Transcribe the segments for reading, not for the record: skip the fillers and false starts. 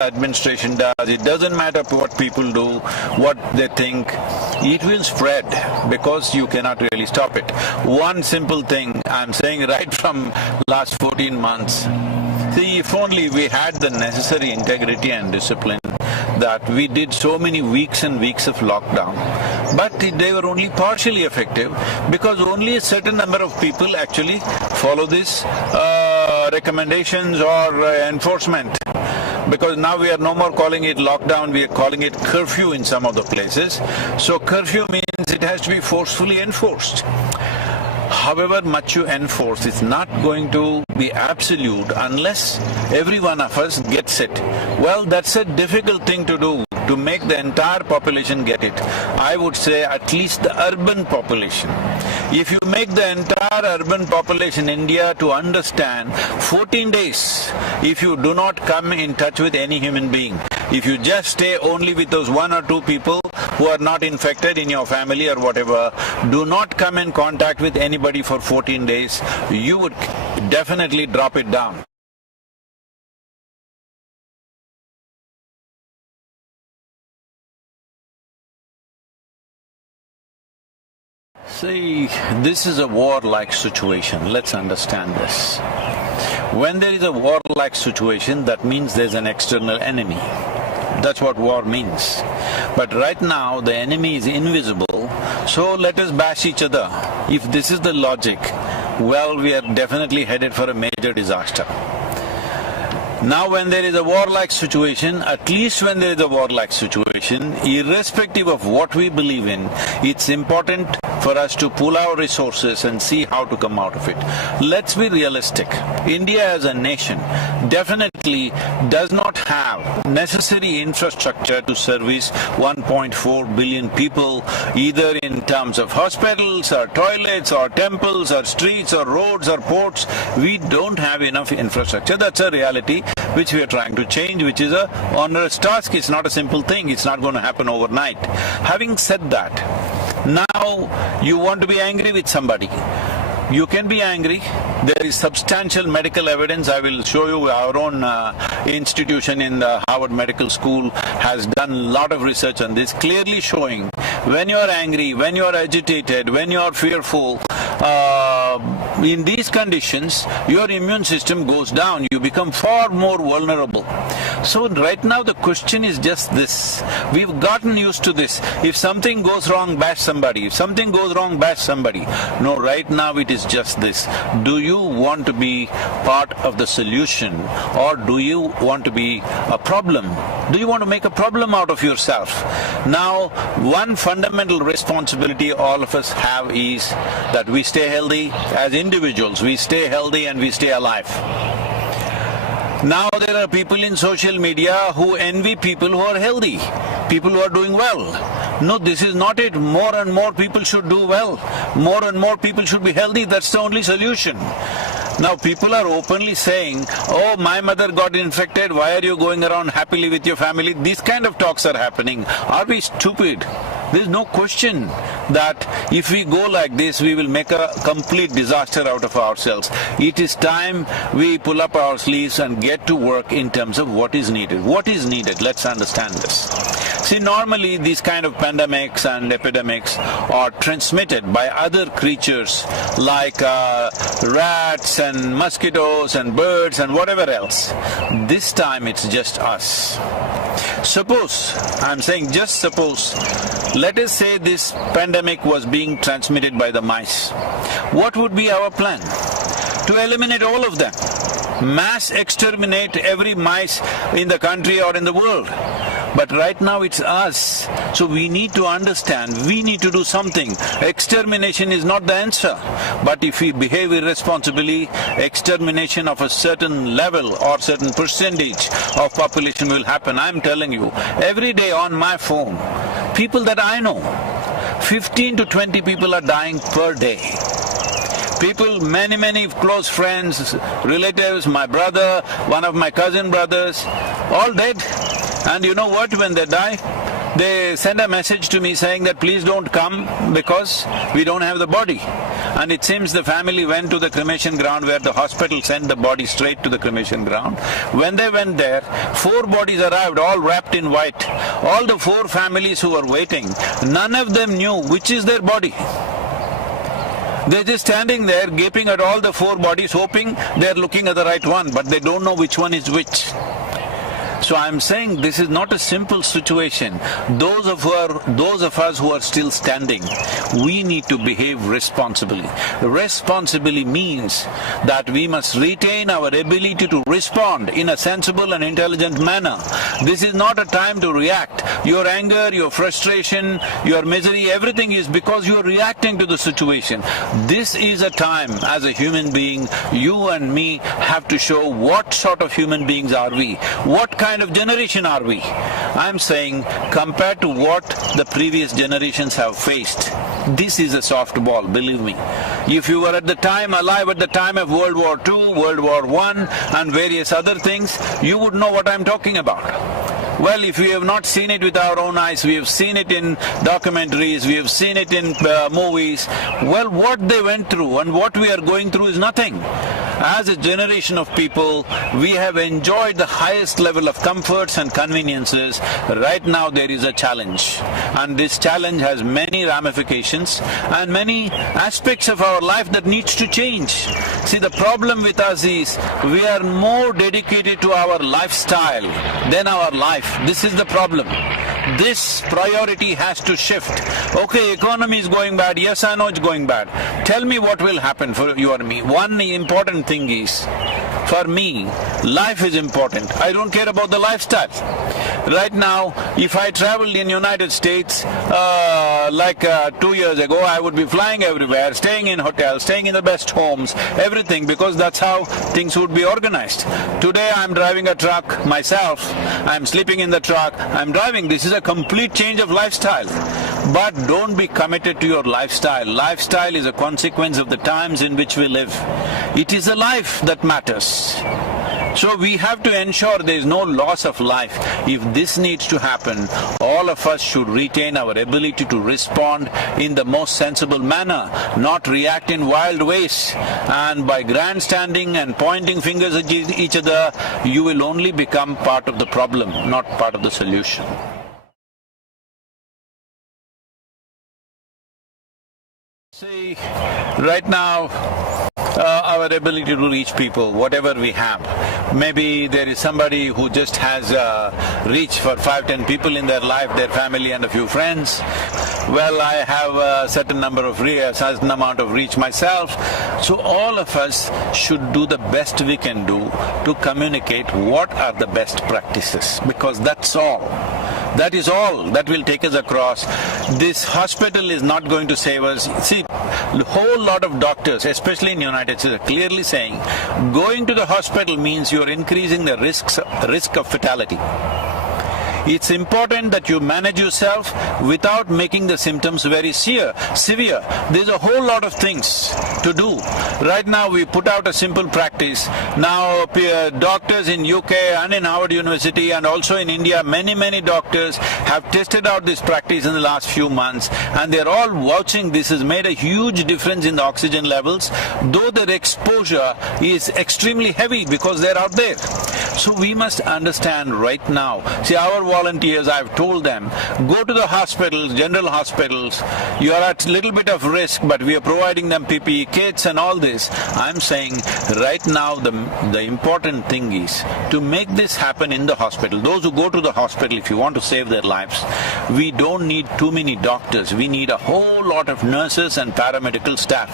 administration does, it doesn't matter what people do, what they think, it will spread because you cannot really stop it. One simple thing I'm saying right from last 14 months, see, if only we had the necessary integrity and discipline, that we did so many weeks and weeks of lockdown, but they were only partially effective because only a certain number of people actually follow these recommendations or enforcement. Because now we are no more calling it lockdown, we are calling it curfew in some of the places. So curfew means it has to be forcefully enforced. However much you enforce, it's not going to be absolute unless every one of us gets it. Well, that's a difficult thing to do, to make the entire population get it. I would say at least the urban population. If you make the entire urban population in India to understand 14 days, if you do not come in touch with any human being, if you just stay only with those one or two people who are not infected in your family or whatever, do not come in contact with anybody for 14 days, you would definitely drop it down. See, this is a war-like situation, let's understand this. When there is a war-like situation, that means there's an external enemy. That's what war means. But right now, the enemy is invisible, so let us bash each other. If this is the logic, well, we are definitely headed for a major disaster. Now when there is a war-like situation, at least when there is a war-like situation, irrespective of what we believe in, it's important for us to pool our resources and see how to come out of it. Let's be realistic. India as a nation definitely does not have necessary infrastructure to service 1.4 billion people, either in terms of hospitals or toilets or temples or streets or roads or ports. We don't have enough infrastructure. That's a reality which we are trying to change, which is a onerous task. It's not a simple thing, it's not going to happen overnight. Having said that, now you want to be angry with somebody. You can be angry. There is substantial medical evidence. I will show you our own institution in the Harvard Medical School has done a lot of research on this, clearly showing when you are angry, when you are agitated, when you are fearful, in these conditions, your immune system goes down, you become far more vulnerable. So right now the question is just this, we've gotten used to this. If something goes wrong, bash somebody. If something goes wrong, bash somebody. No, right now it is just this. Do you want to be part of the solution or do you want to be a problem? Do you want to make a problem out of yourself? Now, one fundamental responsibility all of us have is that we stay healthy as individuals, we stay healthy and we stay alive. Now there are people in social media who envy people who are healthy, people who are doing well. No, this is not it. More and more people should do well. More and more people should be healthy. That's the only solution. Now people are openly saying, oh, my mother got infected, why are you going around happily with your family? These kind of talks are happening. Are we stupid? There's no question that if we go like this, we will make a complete disaster out of ourselves. It is time we pull up our sleeves and get to work in terms of what is needed. What is needed? Let's understand this. See, normally these kind of pandemics and epidemics are transmitted by other creatures like rats and mosquitoes and birds and whatever else. This time it's just us. Suppose, I'm saying just suppose, let us say this pandemic was being transmitted by the mice. What would be our plan? To eliminate all of them. Mass exterminate every mice in the country or in the world. But right now it's us, so we need to understand, we need to do something. Extermination is not the answer, but if we behave irresponsibly, extermination of a certain level or certain percentage of population will happen. I'm telling you, every day on my phone, people that I know, 15 to 20 people are dying per day. People, many close friends, relatives, my brother, one of my cousin brothers, all dead. And you know what, when they die, they send a message to me saying that please don't come because we don't have the body. and it seems the family went to the cremation ground where the hospital sent the body straight to the cremation ground. When they went there, 4 bodies arrived, all wrapped in white. All the 4 families who were waiting, none of them knew which is their body. They're just standing there gaping at all the 4 bodies, hoping they're looking at the right one, but they don't know which one is which. So I'm saying this is not a simple situation. Those of us who are still standing, we need to behave responsibly. Responsibly means that we must retain our ability to respond in a sensible and intelligent manner. This is not a time to react. Your anger, your frustration, your misery, everything is because you are reacting to the situation. This is a time, as a human being, you and me have to show what sort of human beings are we, what kind of generation are we. I'm saying, compared to what the previous generations have faced, this is a softball, believe me. If you were alive at the time of World War II, World War I and various other things, you would know what I'm talking about. Well, if we have not seen it with our own eyes, we have seen it in documentaries, we have seen it in movies. Well, what they went through and what we are going through is nothing. As a generation of people, we have enjoyed the highest level of comforts and conveniences. Right now there is a challenge, and this challenge has many ramifications and many aspects of our life that needs to change. See, the problem with us is we are more dedicated to our lifestyle than our life. This is the problem. This priority has to shift. Okay, economy is going bad, yes I know it's going bad. Tell me what will happen for you or me. One important thing is, for me, life is important. I don't care about the lifestyle. Right now, if I traveled in United States, 2 years ago, I would be flying everywhere, staying in hotels, staying in the best homes, everything, because that's how things would be organized. Today I'm driving a truck myself, I'm sleeping in the truck, I'm driving. This is a complete change of lifestyle. But don't be committed to your lifestyle. Lifestyle is a consequence of the times in which we live. It is a life that matters. So we have to ensure there is no loss of life. If this needs to happen, all of us should retain our ability to respond in the most sensible manner, not react in wild ways. And by grandstanding and pointing fingers at each other, you will only become part of the problem, not part of the solution. See, right now, our ability to reach people, whatever we have. Maybe there is somebody who just has reach for 5-10 people in their life, their family and a few friends. Well, I have a certain amount of reach myself. So all of us should do the best we can do to communicate what are the best practices, because that's all. That is all that will take us across. This hospital is not going to save us. See, a whole lot of doctors, especially in the United States, are clearly saying going to the hospital means you're increasing the risk of fatality. It's important that you manage yourself without making the symptoms very severe. There's a whole lot of things to do. Right now we put out a simple practice. Now doctors in UK and in Harvard University and also in India, many doctors have tested out this practice in the last few months, and they're all vouching this has made a huge difference in the oxygen levels, though their exposure is extremely heavy because they're out there. So we must understand right now. See, our volunteers, I've told them, go to the hospitals, general hospitals, you are at a little bit of risk, but we are providing them PPE kits and all this. I'm saying right now the important thing is to make this happen in the hospital. Those who go to the hospital, if you want to save their lives, we don't need too many doctors, we need a whole lot of nurses and paramedical staff.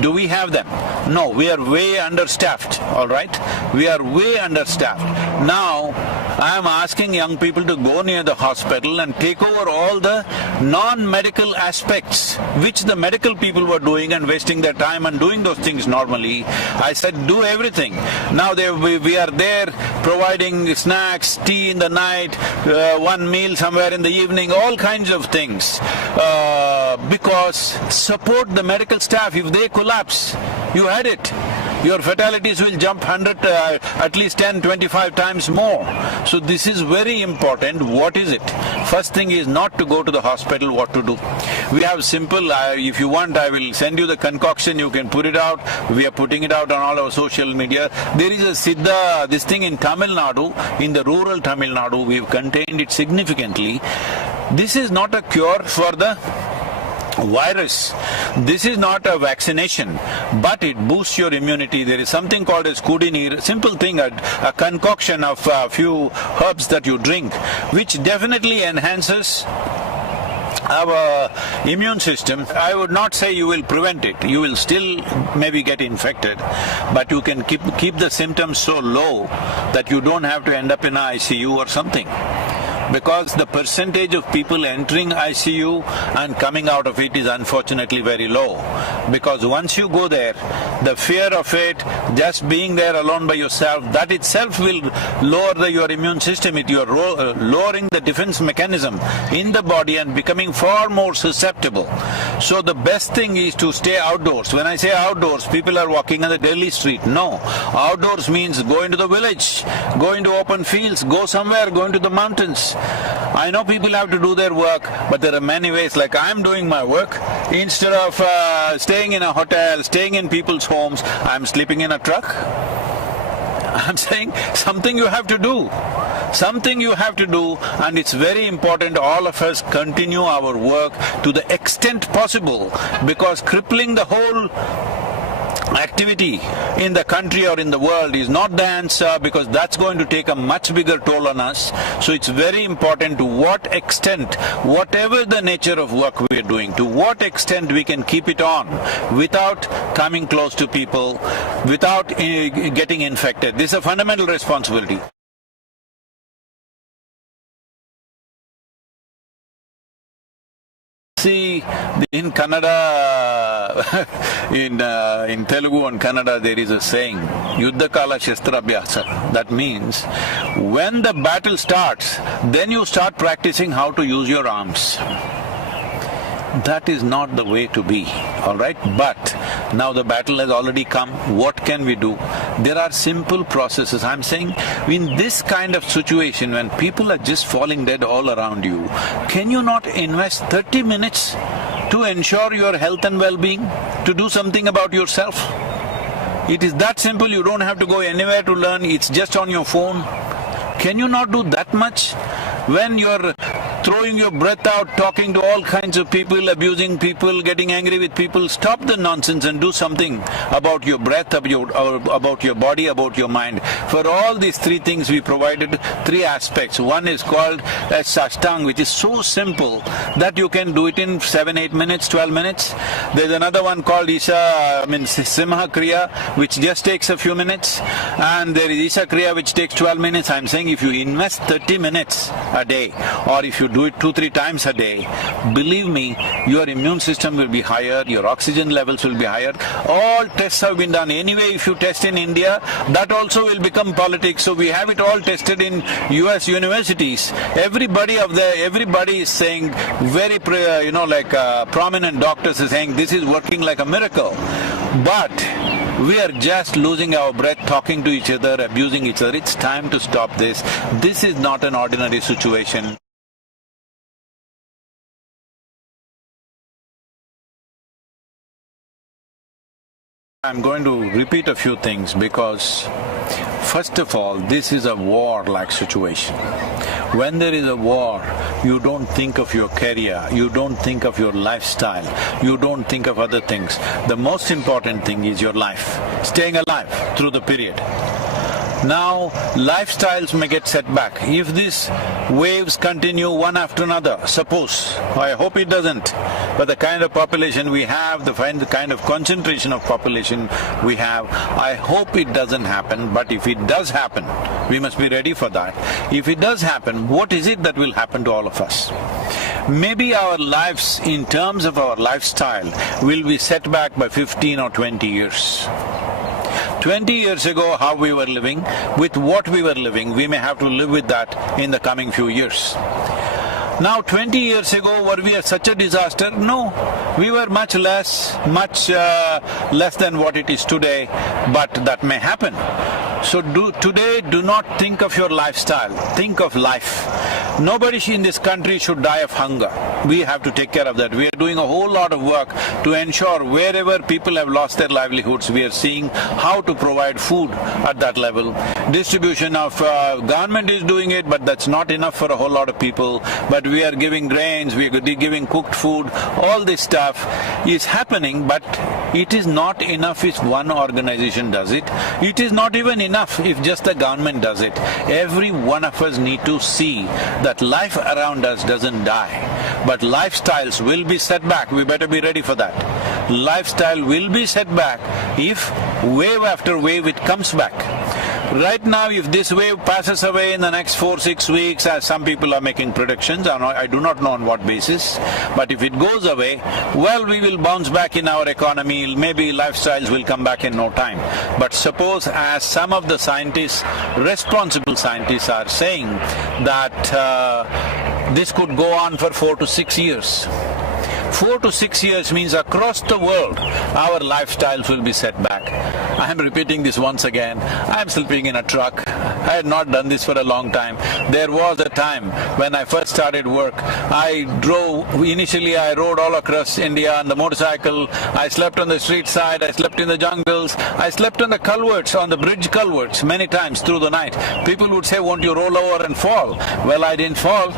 Do we have them? No, we are way understaffed, all right? We are way understaffed. Now, I am asking young people to go near the hospital and take over all the non-medical aspects which the medical people were doing and wasting their time and doing those things normally. I said, do everything. Now we are there providing snacks, tea in the night, one meal somewhere in the evening, all kinds of things. Because support the medical staff. If they collapse, you had it. your fatalities will jump 100, at least 10, 25 times more. So this is very important. What is it? First thing is not to go to the hospital, what to do. We have simple, if you want I will send you the concoction, you can put it out. We are putting it out on all our social media. There is a Siddha, this thing in Tamil Nadu, in the rural Tamil Nadu, we've contained it significantly. This is not a cure for the virus. This is not a vaccination, but it boosts your immunity. There is something called as kudinir, simple thing, a concoction of a few herbs that you drink, which definitely enhances our immune system. I would not say you will prevent it, you will still maybe get infected, but you can keep the symptoms so low that you don't have to end up in an ICU or something. Because the percentage of people entering ICU and coming out of it is unfortunately very low. Because once you go there, the fear of it, just being there alone by yourself, that itself will lower your immune system. You are lowering the defense mechanism in the body and becoming far more susceptible. So the best thing is to stay outdoors. When I say outdoors, people are walking on the Delhi street. No. Outdoors means go into the village, go into open fields, go somewhere, go into the mountains. I know people have to do their work, but there are many ways, like I'm doing my work. Instead of staying in a hotel, staying in people's homes, I'm sleeping in a truck. I'm saying something you have to do. Something you have to do, and it's very important all of us continue our work to the extent possible, because crippling the whole activity in the country or in the world is not the answer, because that's going to take a much bigger toll on us. So it's very important to what extent, whatever the nature of work we are doing, to what extent we can keep it on without coming close to people, without getting infected. This is a fundamental responsibility. See, in Kannada, in Telugu and Kannada there is a saying, Yuddha Kala Shastra Abhyasa. That means, when the battle starts, then you start practicing how to use your arms. That is not the way to be, all right? But now the battle has already come, what can we do? There are simple processes. I'm saying, in this kind of situation, when people are just falling dead all around you, can you not invest 30 minutes to ensure your health and well-being, to do something about yourself? It is that simple, you don't have to go anywhere to learn, it's just on your phone. Can you not do that much? When you're throwing your breath out, talking to all kinds of people, abusing people, getting angry with people, stop the nonsense and do something about your breath, about your body, about your mind. For all these three things we provided three aspects. One is called as Sashtang, which is so simple that you can do it in 7, 8 minutes, 12 minutes. There's another one called Simha Kriya, which just takes a few minutes. And there is Isha Kriya, which takes 12 minutes. I'm saying if you invest 30 minutes a day, or if you do it 2-3 times a day, believe me, your immune system will be higher, your oxygen levels will be higher. All tests have been done. Anyway, if you test in India, that also will become politics. So we have it all tested in US universities. Everybody is saying, very, prominent doctors are saying this is working like a miracle. But we are just losing our breath, talking to each other, abusing each other. It's time to stop this. This is not an ordinary situation. I'm going to repeat a few things because, first of all, this is a war-like situation. When there is a war, you don't think of your career, you don't think of your lifestyle, you don't think of other things. The most important thing is your life, staying alive through the period. Now, lifestyles may get set back. If these waves continue one after another, suppose, I hope it doesn't, but the kind of population we have, the kind of concentration of population we have, I hope it doesn't happen, but if it does happen, we must be ready for that. If it does happen, what is it that will happen to all of us? Maybe our lives, in terms of our lifestyle, will be set back by 15 or 20 years. 20 years ago, how we were living, with what we were living, we may have to live with that in the coming few years. Now 20 years ago, were we such a disaster? No. We were much less than what it is today, but that may happen. So today, do not think of your lifestyle, think of life. Nobody in this country should die of hunger. We have to take care of that. We are doing a whole lot of work to ensure wherever people have lost their livelihoods, we are seeing how to provide food at that level. Distribution of government is doing it, but that's not enough for a whole lot of people. But we are giving grains, we are giving cooked food, all this stuff is happening, but it is not enough if one organization does it. It is not even enough if just the government does it. Every one of us need to see that life around us doesn't die, but lifestyles will be set back. We better be ready for that. Lifestyle will be set back if wave after wave it comes back. Right now, if this wave passes away in the next 4-6 weeks, as some people are making predictions, I do not know on what basis, but if it goes away, well, we will bounce back in our economy, maybe lifestyles will come back in no time. But suppose, as some of the scientists, responsible scientists are saying that this could go on for 4 to 6 years. 4 to 6 years means across the world, our lifestyles will be set back. I am repeating this once again. I am sleeping in a truck. I had not done this for a long time. There was a time when I first started work, initially I rode all across India on the motorcycle. I slept on the street side, I slept in the jungles, I slept on the culverts, on the bridge culverts many times through the night. People would say, won't you roll over and fall? Well, I didn't fall.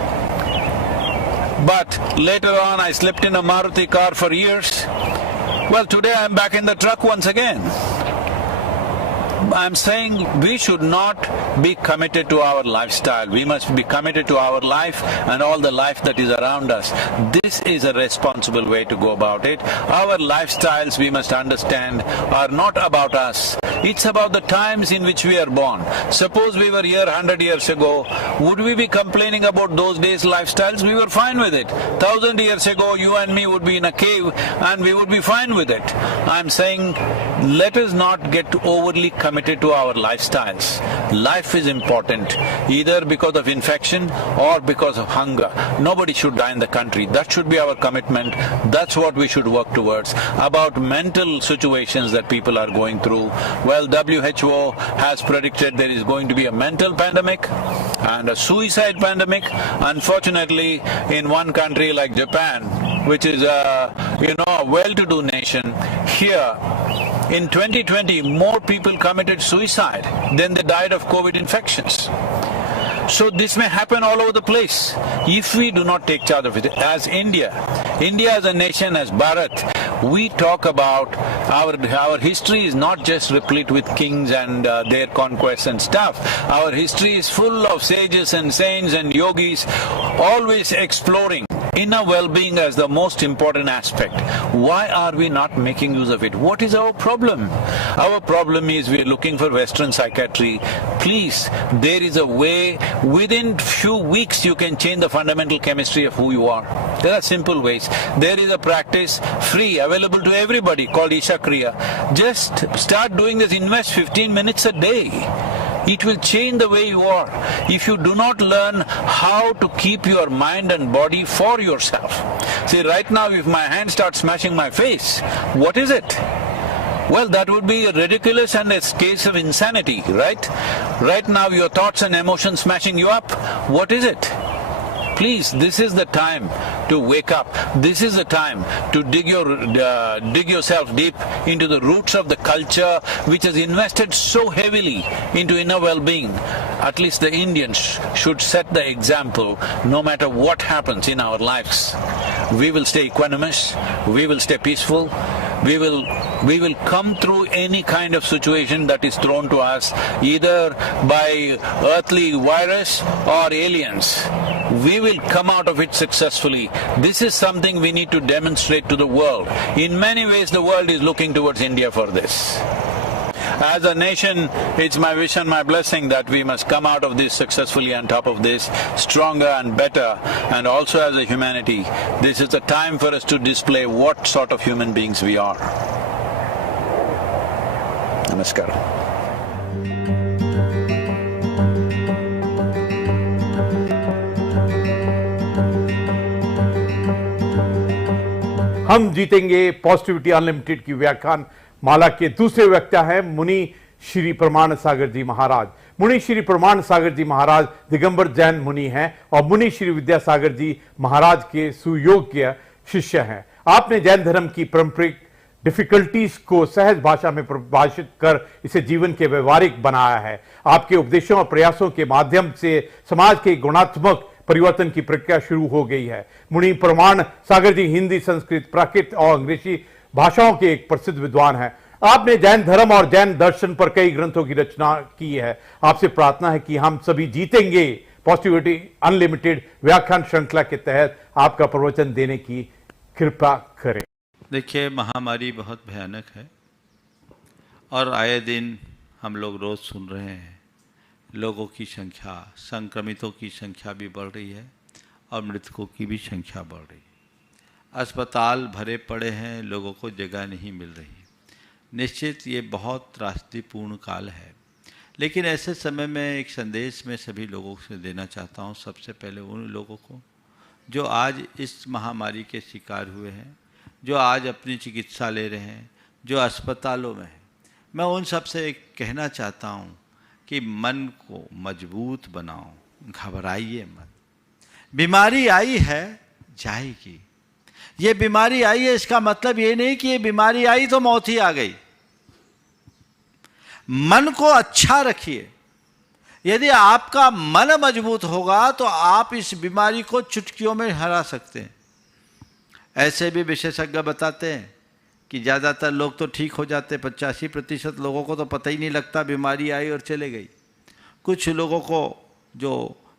But later on, I slept in a Maruti car for years. Well, today I'm back in the truck once again. I'm saying we should not be committed to our lifestyle. We must be committed to our life and all the life that is around us. This is a responsible way to go about it. Our lifestyles, we must understand, are not about us. It's about the times in which we are born. Suppose we were here 100 years ago, would we be complaining about those days' lifestyles? We were fine with it. 1,000 years ago, you and me would be in a cave and we would be fine with it. I'm saying, let us not get overly committed to our lifestyles. Life is important, either because of infection or because of hunger. Nobody should die in the country. That should be our commitment. That's what we should work towards. About mental situations that people are going through, well, WHO has predicted there is going to be a mental pandemic and a suicide pandemic. Unfortunately, in one country like Japan, which is a well-to-do nation, here in 2020, more people committed suicide than they died of COVID infections. So this may happen all over the place if we do not take charge of it. As India as a nation, as Bharat, we talk about our history is not just replete with kings and their conquests and stuff. Our history is full of sages and saints and yogis, always exploring inner well-being as the most important aspect. Why are we not making use of it? What is our problem? Our problem is we are looking for Western psychiatry. Please, there is a way, within few weeks you can change the fundamental chemistry of who you are. There are simple ways. There is a practice, free, available to everybody, called Isha Kriya. Just start doing this, invest 15 minutes a day. It will change the way you are. If you do not learn how to keep your mind and body for yourself. See, right now if my hand starts smashing my face, what is it? Well, that would be ridiculous and a case of insanity, right? Right now your thoughts and emotions smashing you up, what is it? Please, this is the time to wake up. This is the time to dig yourself deep into the roots of the culture which has invested so heavily into inner well-being. At least the Indians should set the example no matter what happens in our lives. We will stay equanimous, we will stay peaceful, we will come through any kind of situation that is thrown to us, either by earthly virus or aliens. We will come out of it successfully. This is something we need to demonstrate to the world. In many ways, the world is looking towards India for this. As a nation, it's my wish and my blessing that we must come out of this successfully, on top of this, stronger and better. And also as a humanity, this is the time for us to display what sort of human beings we are. Namaskaram. हम जीतेंगे positivity unlimited की व्याख्यान माला के दूसरे वक्ता हैं मुनि श्री प्रमाण सागर जी महाराज। मुनि श्री प्रमाण सागर जी महाराज दिगंबर जैन मुनि हैं और मुनि श्री विद्यासागर जी महाराज के सुयोग्य शिष्य हैं। आपने जैन धर्म की पारंपरिक डिफिकल्टीज को सहज भाषा में परिभाषित कर इसे जीवन के व्यवहारिक बनाया है। आपके उपदेशों और प्रयासों के माध्यम से समाज के गुणात्मक परिवर्तन की प्रक्रिया शुरू हो गई है। मुनि प्रमाण सागर जी हिंदी, संस्कृत, प्राकृत और अंग्रेजी भाषाओं के एक प्रसिद्ध विद्वान हैं। आपने जैन धर्म और जैन दर्शन पर कई ग्रंथों की रचना की है। आपसे प्रार्थना है कि हम सभी जीतेंगे पॉजिटिविटी अनलिमिटेड व्याख्यान श्रृंखला के तहत आपका प्रवचन देने की कृपा करें। देखिए, महामारी बहुत भयानक है और आए दिन हम लोग रोज़ सुन रहे हैं लोगों की संख्या, संक्रमितों की संख्या भी बढ़ रही है और मृतकों की भी संख्या बढ़ रही है। अस्पताल भरे पड़े हैं, लोगों को जगह नहीं मिल रही। निश्चित ये बहुत त्रासदीपूर्ण काल है, लेकिन ऐसे समय में एक संदेश मैं सभी लोगों से देना चाहता हूँ। सबसे पहले उन लोगों को जो आज इस महामारी के शिकार हुए हैं, जो आज अपनी चिकित्सा ले रहे हैं, जो अस्पतालों में हैं, मैं उन सब से एक कहना चाहता हूँ कि मन को मजबूत बनाओ, घबराइए मत। बीमारी आई है, जाएगी। ये बीमारी आई है इसका मतलब ये नहीं कि ये बीमारी आई तो मौत ही आ गई। मन को अच्छा रखिए। यदि आपका मन मजबूत होगा तो आप इस बीमारी को चुटकियों में हरा सकते हैं। ऐसे भी विशेषज्ञ बताते हैं कि ज़्यादातर लोग तो ठीक हो जाते, 85% लोगों को तो पता ही नहीं लगता बीमारी आई और चले गई। कुछ लोगों को जो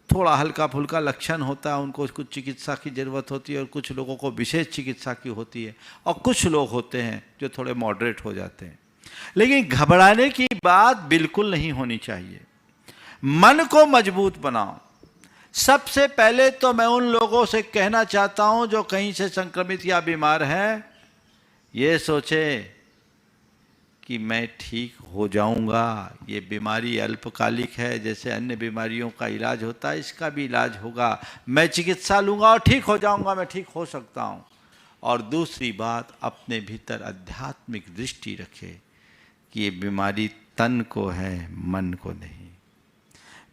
थोड़ा हल्का फुल्का लक्षण होता है उनको कुछ चिकित्सा की ज़रूरत होती है और कुछ लोगों को विशेष चिकित्सा की होती है और कुछ लोग होते हैं जो थोड़े मॉडरेट हो जाते हैं। लेकिन घबराने की बात बिल्कुल नहीं होनी चाहिए। मन को मजबूत बनाओ। सबसे पहले तो मैं उन लोगों से कहना चाहता हूं जो कहीं से संक्रमित या बीमार हैं, ये सोचे कि मैं ठीक हो जाऊंगा। ये बीमारी अल्पकालिक है, जैसे अन्य बीमारियों का इलाज होता है इसका भी इलाज होगा। मैं चिकित्सा लूँगा और ठीक हो जाऊंगा, मैं ठीक हो सकता हूँ। और दूसरी बात, अपने भीतर आध्यात्मिक दृष्टि रखे कि ये बीमारी तन को है, मन को नहीं।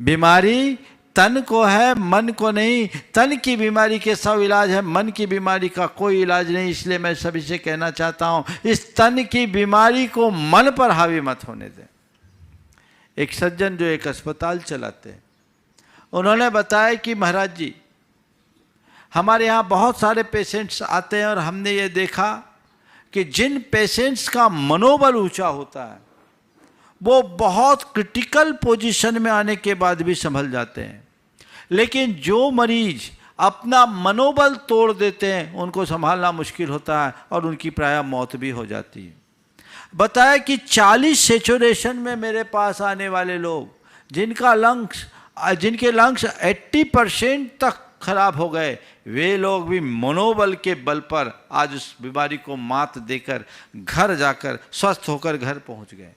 बीमारी तन को है, मन को नहीं। तन की बीमारी के 100 इलाज है, मन की बीमारी का कोई इलाज नहीं। इसलिए मैं सभी से कहना चाहता हूँ, इस तन की बीमारी को मन पर हावी मत होने दें। एक सज्जन जो एक अस्पताल चलाते हैं, उन्होंने बताया कि महाराज जी, हमारे यहाँ बहुत सारे पेशेंट्स आते हैं और हमने ये देखा कि जिन पेशेंट्स का मनोबल ऊंचा होता है वो बहुत क्रिटिकल पोजीशन में आने के बाद भी संभल जाते हैं, लेकिन जो मरीज अपना मनोबल तोड़ देते हैं उनको संभालना मुश्किल होता है और उनकी प्रायः मौत भी हो जाती है। बताया कि 40 सैचुरेशन में मेरे पास आने वाले लोग जिनके लंग्स 80% तक खराब हो गए, वे लोग भी मनोबल के बल पर आज उस बीमारी को मात देकर घर जाकर स्वस्थ होकर घर पहुंच गए।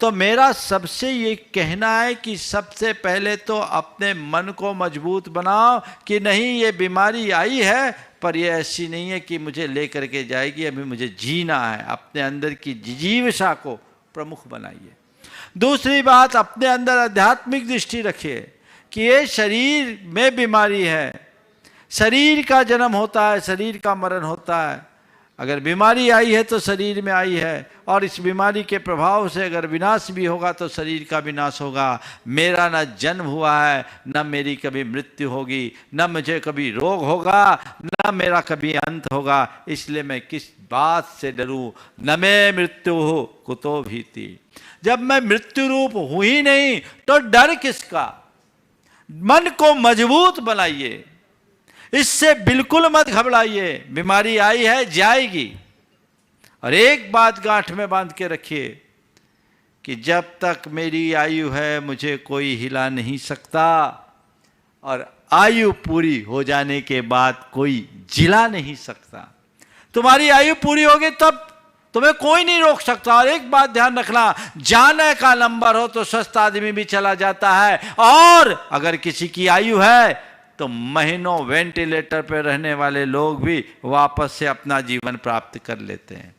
तो मेरा सबसे ये कहना है कि सबसे पहले तो अपने मन को मजबूत बनाओ कि नहीं, ये बीमारी आई है पर ये ऐसी नहीं है कि मुझे लेकर के जाएगी, अभी मुझे जीना है। अपने अंदर की जिजीविषा को प्रमुख बनाइए। दूसरी बात, अपने अंदर आध्यात्मिक दृष्टि रखिए कि ये शरीर में बीमारी है, शरीर का जन्म होता है, शरीर का मरण होता है। अगर बीमारी आई है तो शरीर में आई है और इस बीमारी के प्रभाव से अगर विनाश भी होगा तो शरीर का विनाश होगा। मेरा न जन्म हुआ है, न मेरी कभी मृत्यु होगी, न मुझे कभी रोग होगा, न मेरा कभी अंत होगा। इसलिए मैं किस बात से डरूं? न मैं मृत्यु हो कुतो भीति। जब मैं मृत्यु रूप हूं ही नहीं तो डर किसका? मन को मजबूत बनाइए, इससे बिल्कुल मत घबराइए। बीमारी आई है, जाएगी। और एक बात गांठ में बांध के रखिए कि जब तक मेरी आयु है मुझे कोई हिला नहीं सकता और आयु पूरी हो जाने के बाद कोई जिला नहीं सकता। तुम्हारी आयु पूरी होगी तब तुम्हें कोई नहीं रोक सकता। और एक बात ध्यान रखना, जाने का नंबर हो तो स्वस्थ आदमी भी चला जाता है, और अगर किसी की आयु है तो महीनों वेंटिलेटर पर रहने वाले लोग भी वापस से अपना जीवन प्राप्त कर लेते हैं।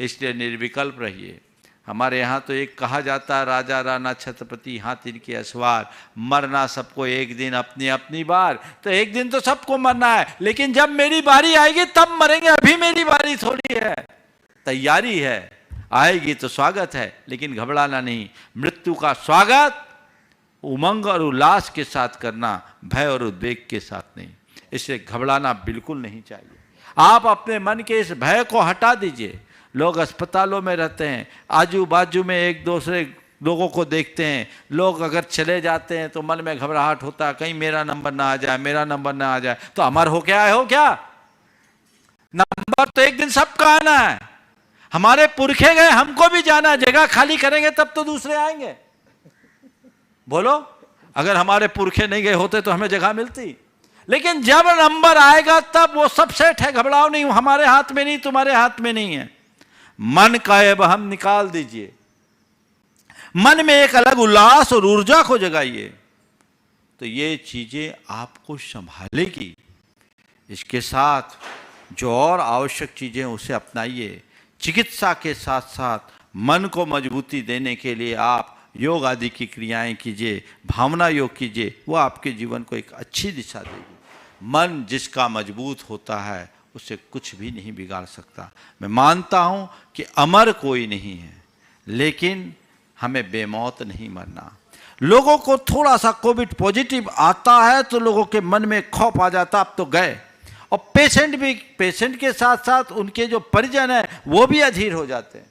इसलिए निर्विकल्प रहिए। हमारे यहाँ तो एक कहा जाता है, राजा राणा छत्रपति हाथी के असवार, मरना सबको एक दिन अपनी अपनी बार। तो एक दिन तो सबको मरना है, लेकिन जब मेरी बारी आएगी तब मरेंगे, अभी मेरी बारी थोड़ी है। तैयारी है, आएगी तो स्वागत है, लेकिन घबराना नहीं। मृत्यु का स्वागत उमंग और उल्लास के साथ करना, भय और उद्वेग के साथ नहीं। इसलिए घबराना बिल्कुल नहीं चाहिए। आप अपने मन के इस भय को हटा दीजिए। लोग अस्पतालों में रहते हैं, आजू बाजू में एक दूसरे लोगों को देखते हैं, लोग अगर चले जाते हैं तो मन में घबराहट होता है, कहीं मेरा नंबर ना आ जाए, मेरा नंबर ना आ जाए। तो अमर हो क्या हो क्या? नंबर तो एक दिन सबका आना है। हमारे पुरखे गए, हमको भी जाना है। जगह खाली करेंगे तब तो दूसरे आएंगे। बोलो, अगर हमारे पुरखे नहीं गए होते तो हमें जगह मिलती। लेकिन जब नंबर आएगा तब वो सब सेट है, घबराओ नहीं, हमारे हाथ में नहीं, तुम्हारे हाथ में नहीं है। मन का अब हम निकाल दीजिए, मन में एक अलग उल्लास और ऊर्जा को जगाइए, तो ये चीजें आपको संभालेगी। इसके साथ जो और आवश्यक चीजें उसे अपनाइए। चिकित्सा के साथ साथ मन को मजबूती देने के लिए आप योग आदि की क्रियाएं कीजिए, भावना योग कीजिए, वो आपके जीवन को एक अच्छी दिशा देगी। मन जिसका मजबूत होता है उसे कुछ भी नहीं बिगाड़ सकता। मैं मानता हूं कि अमर कोई नहीं है, लेकिन हमें बेमौत नहीं मरना। लोगों को थोड़ा सा कोविड पॉजिटिव आता है तो लोगों के मन में खौफ आ जाता, अब तो गए। और पेशेंट भी, पेशेंट के साथ साथ उनके जो परिजन है वो भी अधीर हो जाते हैं,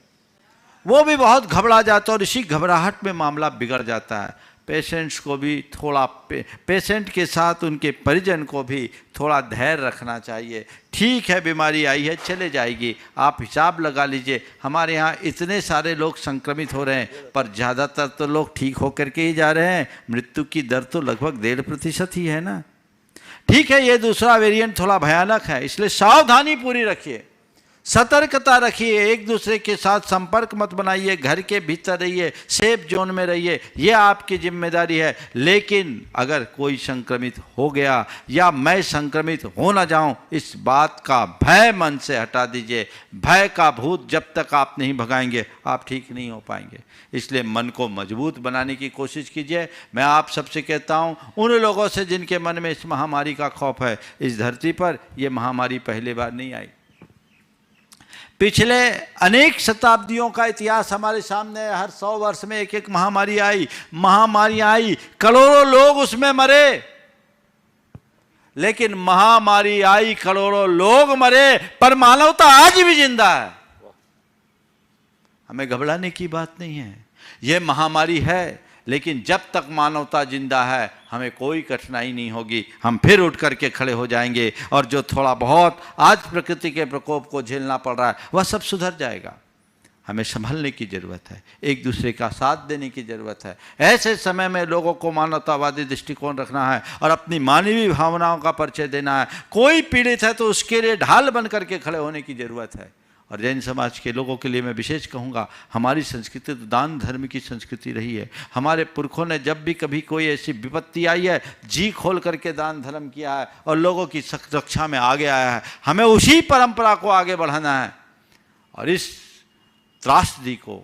वो भी बहुत घबरा जाते हैं, और इसी घबराहट में मामला बिगड़ जाता है। पेशेंट्स को भी थोड़ा पेशेंट के साथ उनके परिजन को भी थोड़ा धैर्य रखना चाहिए। ठीक है, बीमारी आई है, चले जाएगी। आप हिसाब लगा लीजिए, हमारे यहाँ इतने सारे लोग संक्रमित हो रहे हैं, पर ज़्यादातर तो लोग ठीक होकर के ही जा रहे हैं। मृत्यु की दर तो लगभग 1.5% ही है ना। ठीक है, ये दूसरा वेरिएंट थोड़ा भयानक है, इसलिए सावधानी पूरी रखिए, सतर्कता रखिए, एक दूसरे के साथ संपर्क मत बनाइए, घर के भीतर रहिए, सेफ जोन में रहिए, ये आपकी जिम्मेदारी है। लेकिन अगर कोई संक्रमित हो गया या मैं संक्रमित हो ना जाऊं, इस बात का भय मन से हटा दीजिए। भय का भूत जब तक आप नहीं भगाएंगे, आप ठीक नहीं हो पाएंगे। इसलिए मन को मजबूत बनाने की कोशिश कीजिए। मैं आप सबसे कहता हूं, उन लोगों से जिनके मन में इस महामारी का खौफ है, इस धरती पर ये महामारी पहली बार नहीं आई। पिछले अनेक शताब्दियों का इतिहास हमारे सामने है। हर 100 वर्ष में एक एक महामारी आई, करोड़ों लोग उसमें मरे। लेकिन महामारी आई, करोड़ों लोग मरे, पर मानवता आज भी जिंदा है। हमें घबराने की बात नहीं है। यह महामारी है, लेकिन जब तक मानवता जिंदा है हमें कोई कठिनाई नहीं होगी। हम फिर उठ करके खड़े हो जाएंगे, और जो थोड़ा बहुत आज प्रकृति के प्रकोप को झेलना पड़ रहा है वह सब सुधर जाएगा। हमें संभलने की ज़रूरत है, एक दूसरे का साथ देने की ज़रूरत है। ऐसे समय में लोगों को मानवतावादी दृष्टिकोण रखना है और अपनी मानवीय भावनाओं का परिचय देना है। कोई पीड़ित है तो उसके लिए ढाल बन करके खड़े होने की ज़रूरत है। और जैन समाज के लोगों के लिए मैं विशेष कहूँगा, हमारी संस्कृति तो दान धर्म की संस्कृति रही है। हमारे पुरखों ने जब भी कभी कोई ऐसी विपत्ति आई है, जी खोल करके दान धर्म किया है और लोगों की रक्षा में आगे आया है। हमें उसी परंपरा को आगे बढ़ाना है और इस त्रासदी को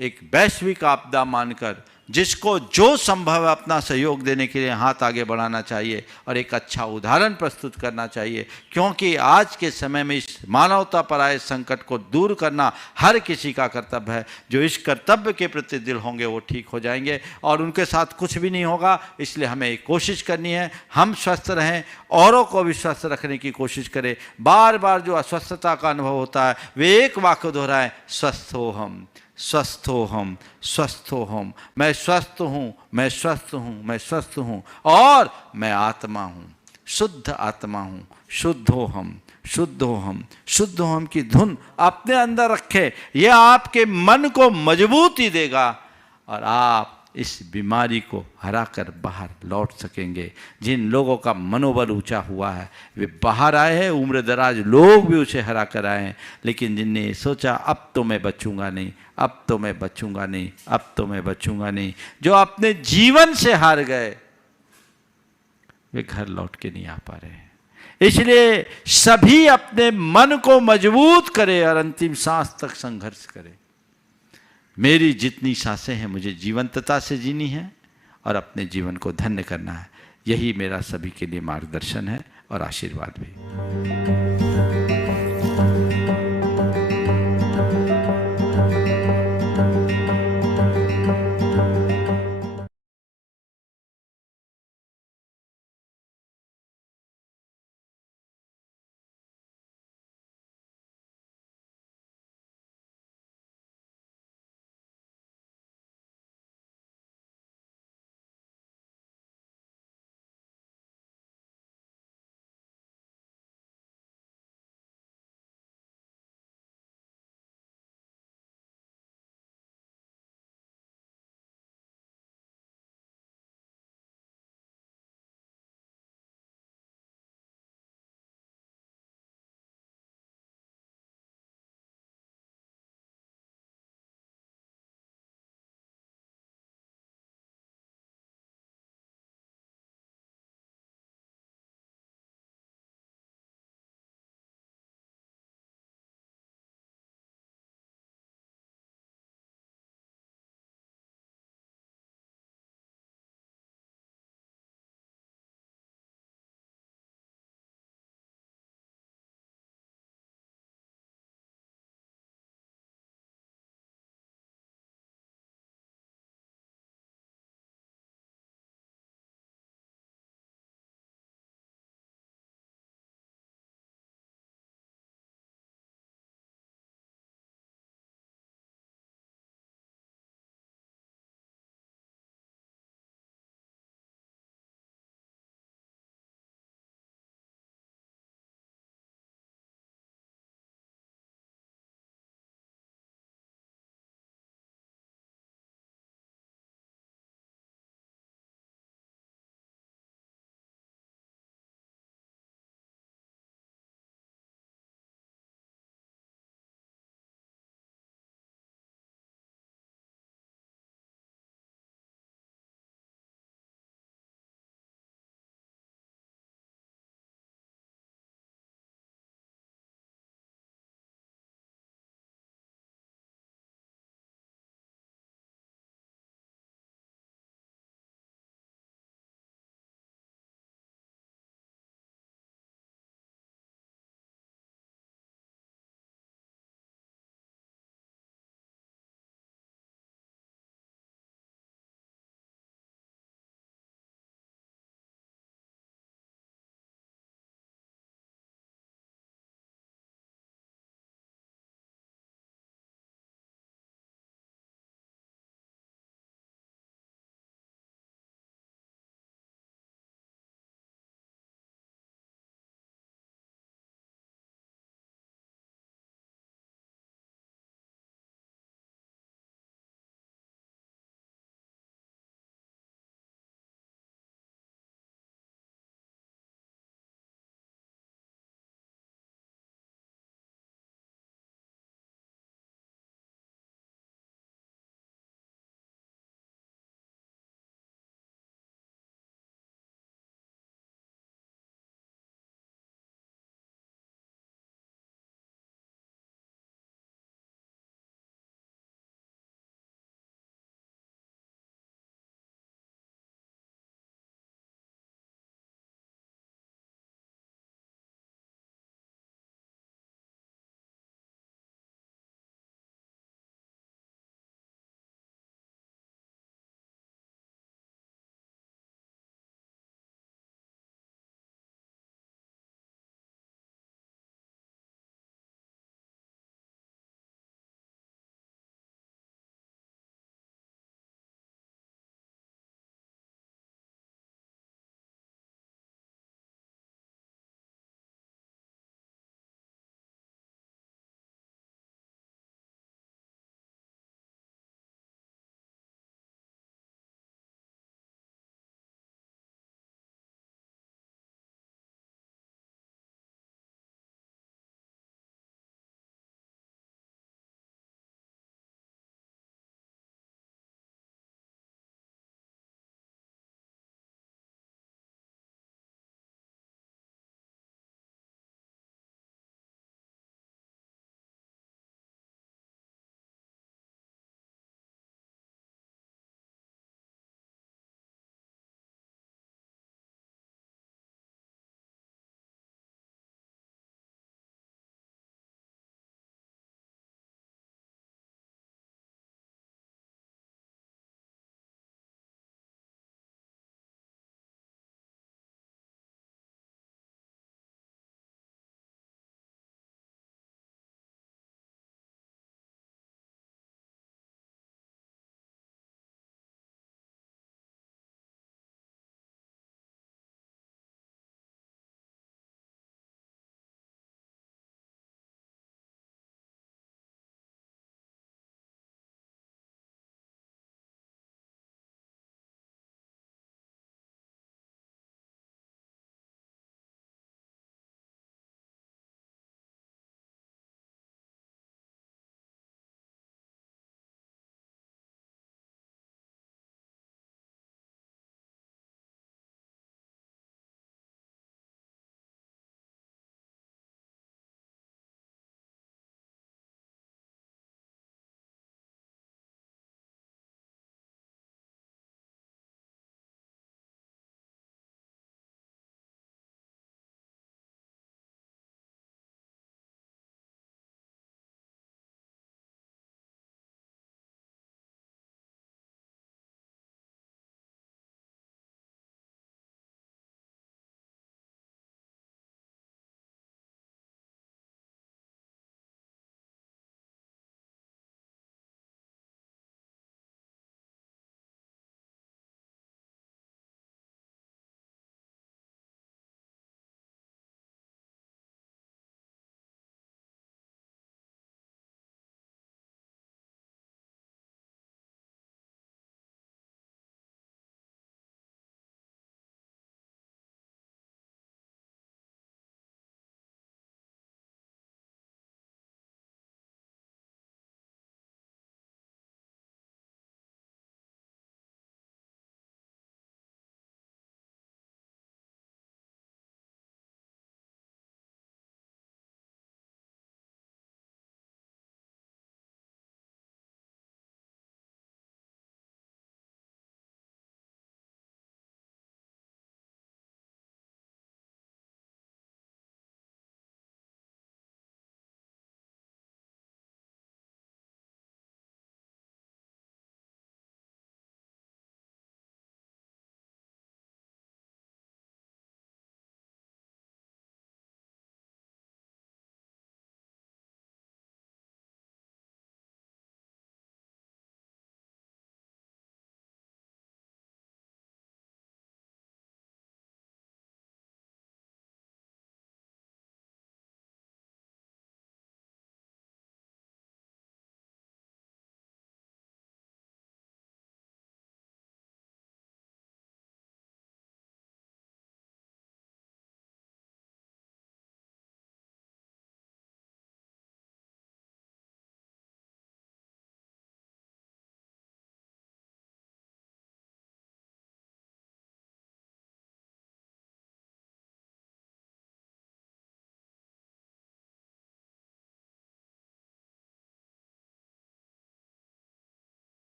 एक वैश्विक आपदा मानकर जिसको जो संभव है अपना सहयोग देने के लिए हाथ आगे बढ़ाना चाहिए और एक अच्छा उदाहरण प्रस्तुत करना चाहिए। क्योंकि आज के समय में इस मानवता पर आए संकट को दूर करना हर किसी का कर्तव्य है। जो इस कर्तव्य के प्रति दिल होंगे वो ठीक हो जाएंगे और उनके साथ कुछ भी नहीं होगा। इसलिए हमें एक कोशिश करनी है, हम स्वस्थ रहें, औरों को भी स्वस्थ रखने की कोशिश करें। बार बार जो अस्वस्थता का अनुभव होता है वे एक वाक्य दोहराएं, स्वस्थ हो हम, स्वस्थ हो हम, स्वस्थ हो हम। मैं स्वस्थ हूँ, मैं स्वस्थ हूँ, मैं स्वस्थ हूँ और मैं आत्मा हूँ, शुद्ध आत्मा हूँ। शुद्ध हो हम, शुद्ध हो हम, शुद्ध हो हम की धुन अपने अंदर रखे। यह आपके मन को मजबूती देगा और आप इस बीमारी को हराकर बाहर लौट सकेंगे। जिन लोगों का मनोबल ऊंचा हुआ है वे बाहर आए हैं, उम्र दराज लोग भी उसे हरा कर आए हैं। लेकिन जिनने सोचा अब तो मैं बचूंगा नहीं, अब तो मैं बचूंगा नहीं, अब तो मैं बचूंगा नहीं, जो अपने जीवन से हार गए वे घर लौट के नहीं आ पा रहे हैं। इसलिए सभी अपने मन को मजबूत करें और अंतिम सांस तक संघर्ष करें। मेरी जितनी सांसें हैं मुझे जीवंतता से जीनी है और अपने जीवन को धन्य करना है। यही मेरा सभी के लिए मार्गदर्शन है और आशीर्वाद भी।